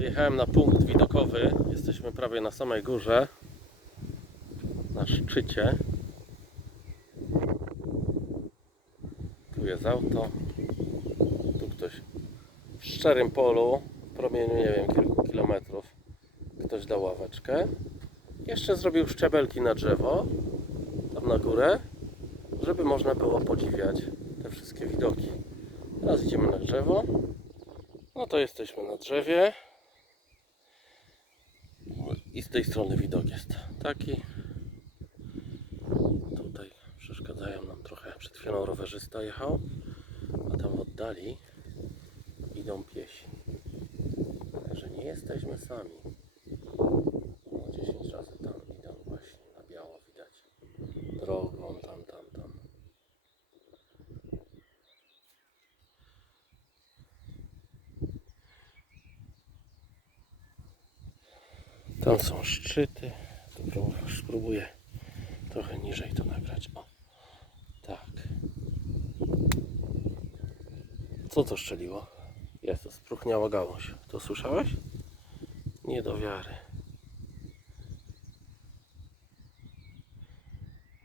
Wyjechałem na punkt widokowy. Jesteśmy prawie na samej górze. Na szczycie. Tu jest auto. Tu ktoś w szczerym polu, w promieniu nie wiem kilku kilometrów, ktoś dał ławeczkę. Jeszcze zrobił szczebelki na drzewo, tam na górę, żeby można było podziwiać te wszystkie widoki. Teraz idziemy na drzewo. No to jesteśmy na drzewie. I z tej strony widok jest taki. Tutaj przeszkadzają nam trochę. Przed chwilą rowerzysta jechał, a tam w oddali idą piesi. Także nie jesteśmy sami. O 10 razy tam idą właśnie na biało widać. Drogą tam, tam, tam. Tam są szczyty. Prób- spróbuję trochę niżej to nagrać. O, tak. Co to szczeliło? Jest to spróchniała gałąź. To słyszałeś? Nie do wiary.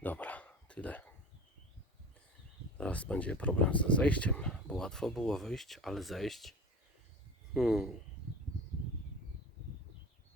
Dobra, tyle. Teraz będzie problem ze zejściem, bo łatwo było wyjść, ale zejść. Hmm.